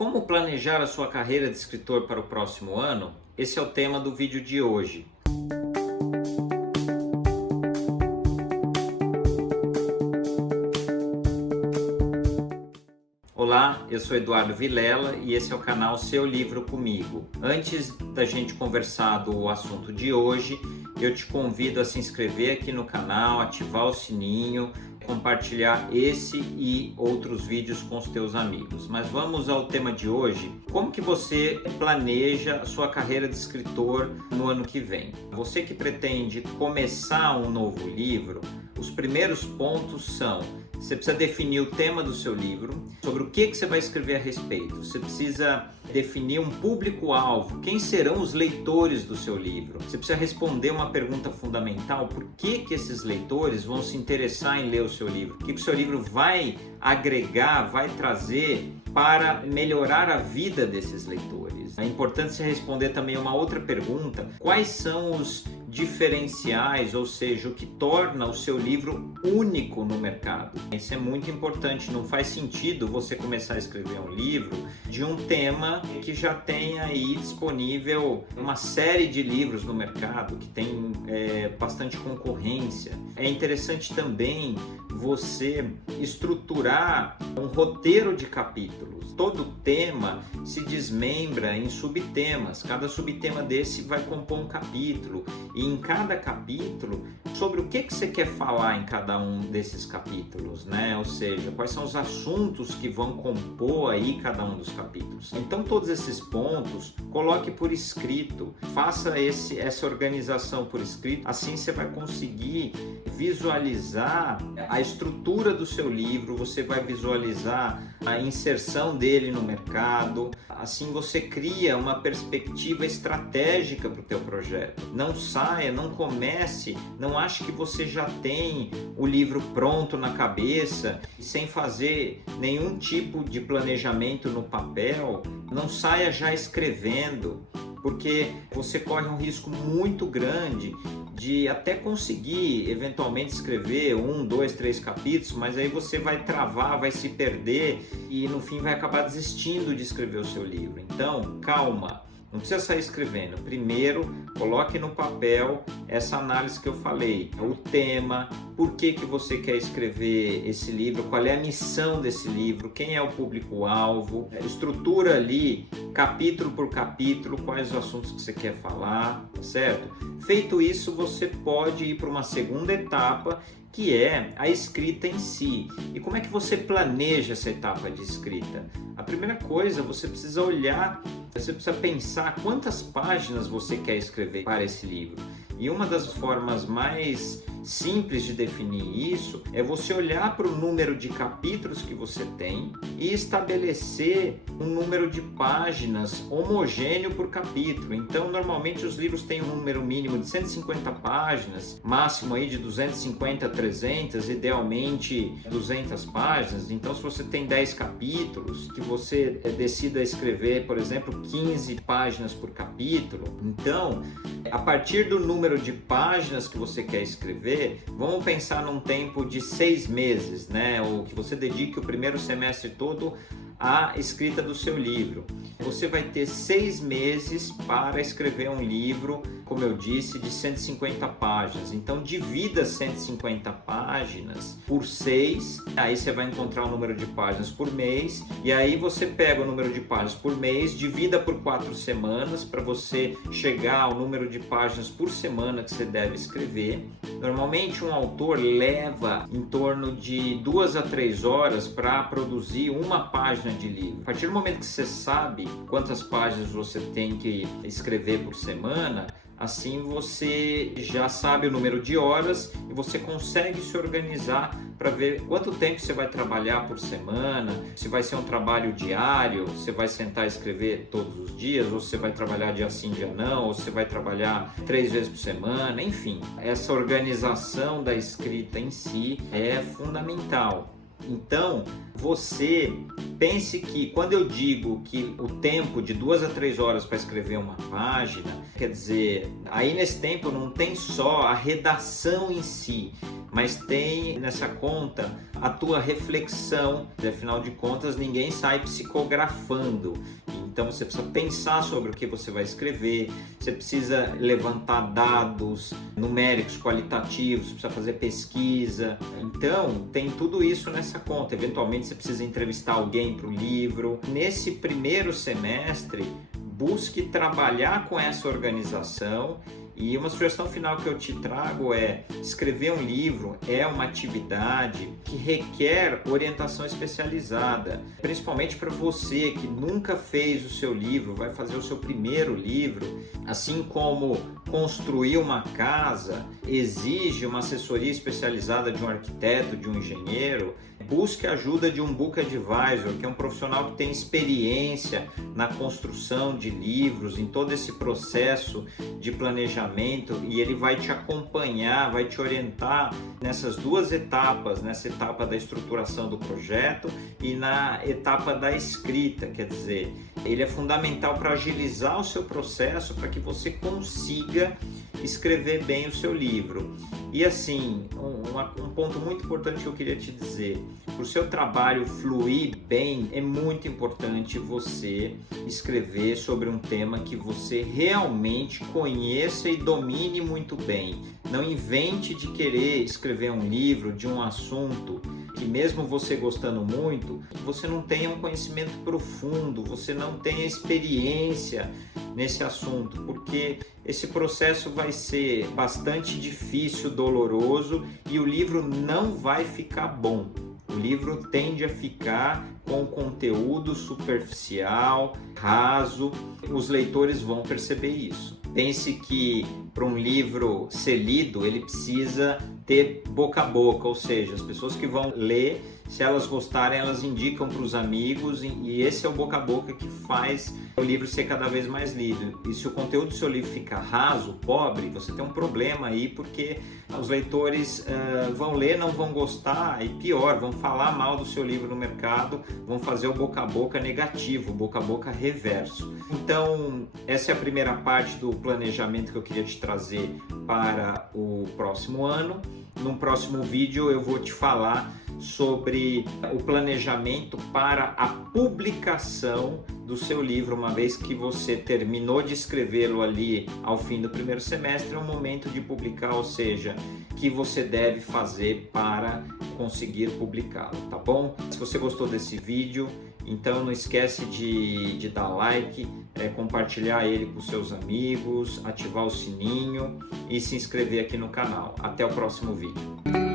Como planejar a sua carreira de escritor para o próximo ano? Esse é o tema do vídeo de hoje. Olá, eu sou Eduardo Vilela e esse é o canal Seu Livro Comigo. Antes da gente conversar do assunto de hoje, eu te convido a se inscrever aqui no canal, ativar o sininho, compartilhar esse e outros vídeos com os teus amigos. Mas vamos ao tema de hoje. Como que você planeja a sua carreira de escritor no ano que vem? Você que pretende começar um novo livro, os primeiros pontos são: você precisa definir o tema do seu livro, sobre o que você vai escrever a respeito. Você precisa definir um público-alvo, quem serão os leitores do seu livro. Você precisa responder uma pergunta fundamental: por que esses leitores vão se interessar em ler o seu livro? O que o seu livro vai agregar, vai trazer para melhorar a vida desses leitores? É importante você responder também uma outra pergunta: quais são os diferenciais, ou seja, o que torna o seu livro único no mercado? Isso é muito importante. Não faz sentido você começar a escrever um livro de um tema que já tem aí disponível uma série de livros no mercado, que tem bastante concorrência. É interessante também você estruturar um roteiro de capítulos. Todo tema se desmembra em subtemas. Cada subtema desse vai compor um capítulo. E em cada capítulo, sobre o que você quer falar em cada um desses capítulos, né? Ou seja, quais são os assuntos que vão compor aí cada um dos capítulos. Então, todos esses pontos, coloque por escrito. Faça essa organização por escrito. Assim você vai conseguir visualizar a estrutura do seu livro, você vai visualizar a inserção dele no mercado. Assim você cria uma perspectiva estratégica para o teu projeto. Não saia, não comece, não ache que você já tem o livro pronto na cabeça, sem fazer nenhum tipo de planejamento no papel. Não saia já escrevendo, porque você corre um risco muito grande de até conseguir eventualmente escrever 1, 2, 3 capítulos, mas aí você vai travar, vai se perder e no fim vai acabar desistindo de escrever o seu livro. Então, calma, não precisa sair escrevendo. Primeiro, coloque no papel essa análise que eu falei, o tema, por que você quer escrever esse livro, qual é a missão desse livro, quem é o público-alvo, estrutura ali capítulo por capítulo quais os assuntos que você quer falar, certo? Feito isso, você pode ir para uma segunda etapa, que é a escrita em si. E como é que você planeja essa etapa de escrita? A primeira coisa, você precisa olhar, você precisa pensar quantas páginas você quer escrever para esse livro. E uma das formas mais simples de definir isso é você olhar para o número de capítulos que você tem e estabelecer um número de páginas homogêneo por capítulo. Então, normalmente os livros têm um número mínimo de 150 páginas, máximo aí de 250 a 300, idealmente 200 páginas. Então, se você tem 10 capítulos, que você decida escrever, por exemplo, 15 páginas por capítulo. Então, a partir do número de páginas que você quer escrever, vamos pensar num tempo de 6 meses, né? Ou que você dedique o primeiro semestre todo à escrita do seu livro. Você vai ter 6 meses para escrever um livro, como eu disse, de 150 páginas. Então, divida 150 páginas por 6, aí você vai encontrar o número de páginas por mês, e aí você pega o número de páginas por mês, divida por 4 semanas, para você chegar ao número de páginas por semana que você deve escrever. Normalmente, um autor leva em torno de 2 a 3 horas para produzir uma página de livro. A partir do momento que você sabe quantas páginas você tem que escrever por semana, assim você já sabe o número de horas e você consegue se organizar para ver quanto tempo você vai trabalhar por semana, se vai ser um trabalho diário, você vai sentar e escrever todos os dias, ou você vai trabalhar dia sim, dia não, ou você vai trabalhar 3 vezes por semana, enfim. Essa organização da escrita em si é fundamental. Então, você pense que quando eu digo que o tempo de 2 a 3 horas para escrever uma página, quer dizer, aí nesse tempo não tem só a redação em si, mas tem nessa conta a tua reflexão. Afinal de contas, ninguém sai psicografando. Então você precisa pensar sobre o que você vai escrever, você precisa levantar dados numéricos, qualitativos, você precisa fazer pesquisa. Então tem tudo isso nessa conta. Eventualmente você precisa entrevistar alguém para o livro. Nesse primeiro semestre, busque trabalhar com essa organização. E uma sugestão final que eu te trago é: escrever um livro é uma atividade que requer orientação especializada, principalmente para você que nunca fez o seu livro, vai fazer o seu primeiro livro. Assim como construir uma casa exige uma assessoria especializada de um arquiteto, de um engenheiro, busque a ajuda de um book advisor, que é um profissional que tem experiência na construção de livros, em todo esse processo de planejamento, e ele vai te acompanhar, vai te orientar nessas duas etapas, nessa etapa da estruturação do projeto e na etapa da escrita. Quer dizer, ele é fundamental para agilizar o seu processo, para que você consiga escrever bem o seu livro. E assim, um ponto muito importante que eu queria te dizer: para o seu trabalho fluir bem, é muito importante você escrever sobre um tema que você realmente conheça e domine muito bem. Não invente de querer escrever um livro de um assunto que, mesmo você gostando muito, você não tenha um conhecimento profundo, você não tenha experiência nesse assunto, porque esse processo vai ser bastante difícil, doloroso, e o livro não vai ficar bom. O livro tende a ficar com conteúdo superficial, raso. Os leitores vão perceber isso. Pense que para um livro ser lido, ele precisa ter boca a boca, ou seja, as pessoas que vão ler, se elas gostarem, elas indicam para os amigos, e esse é o boca a boca que faz o livro ser cada vez mais lido. E se o conteúdo do seu livro ficar raso, pobre, você tem um problema aí, porque os leitores vão ler, não vão gostar, e pior, vão falar mal do seu livro no mercado, vão fazer o boca a boca negativo, o boca a boca reverso. Então, essa é a primeira parte do planejamento que eu queria te trazer para o próximo ano. Num próximo vídeo eu vou te falar sobre o planejamento para a publicação do seu livro. Uma vez que você terminou de escrevê-lo ali ao fim do primeiro semestre, é o momento de publicar, ou seja, que você deve fazer para conseguir publicá-lo, tá bom? Se você gostou desse vídeo, então não esquece de dar like, compartilhar ele com seus amigos, ativar o sininho e se inscrever aqui no canal. Até o próximo vídeo.